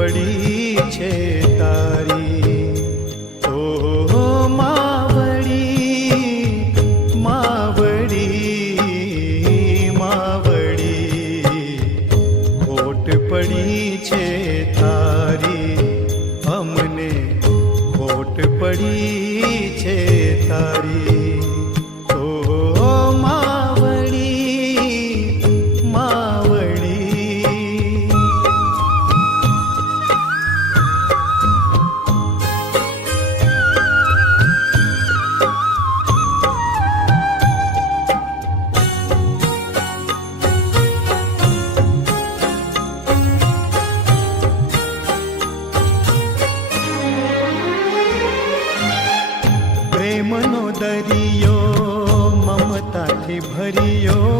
પડી છે તારી. ઓ માવડી માવડી માવડી, ખોટ પડી છે તારી, અમને ખોટ પડી છે તારી. પ્રેમનો દરિયો મમતાથી ભર્યો,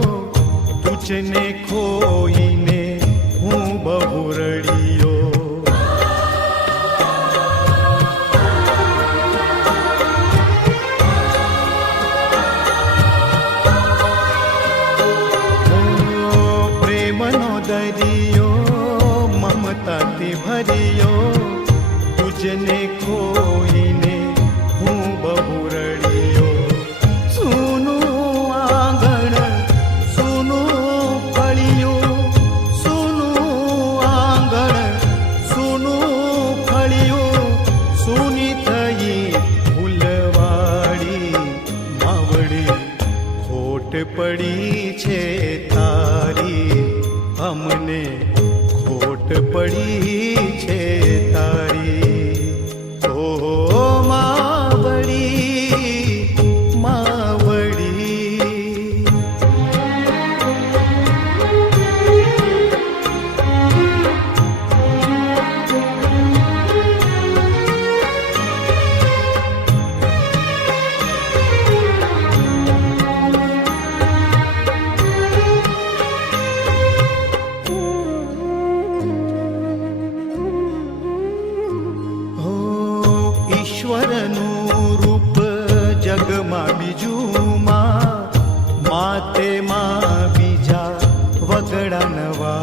તુજને ખોઈને હું બહુ રડ્યો. પ્રેમનો દરિયો મમતાથી ભર્યો, તુજને ખોઈને હું બહુ રડ્યો. સૂનું આંગણ સૂનું ફળિયું, સૂનું આંગણ સૂનું ફળિયું, સૂની થઈ ફૂલવાડી. માવડી ખોટ પડી છે તારી, અમને ખોટ પડી છે તારી. ઈશ્વરનું રૂપ જગમાં બીજું માં, માતે માં બીજા વગડા નવા.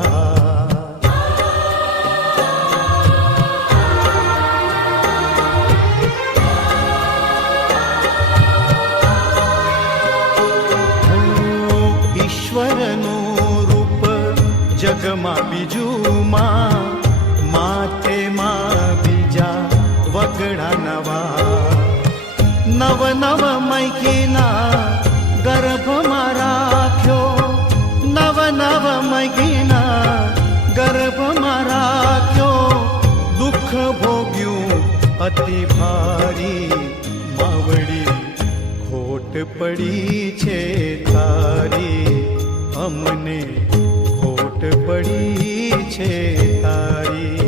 ઈશ્વરનું રૂપ જગમાં બીજું માં, માતે માં બીજા વગડા નવા. નવ નવ મૈકીના ગર્ભમાં રાખ્યો, નવ નવ મૈકીના ગર્ભમાં રાખ્યો, દુઃખ ભોગ્યું અતિ ભારી. માવડી ખોટ પડી છે તારી, અમને ખોટ પડી છે તારી.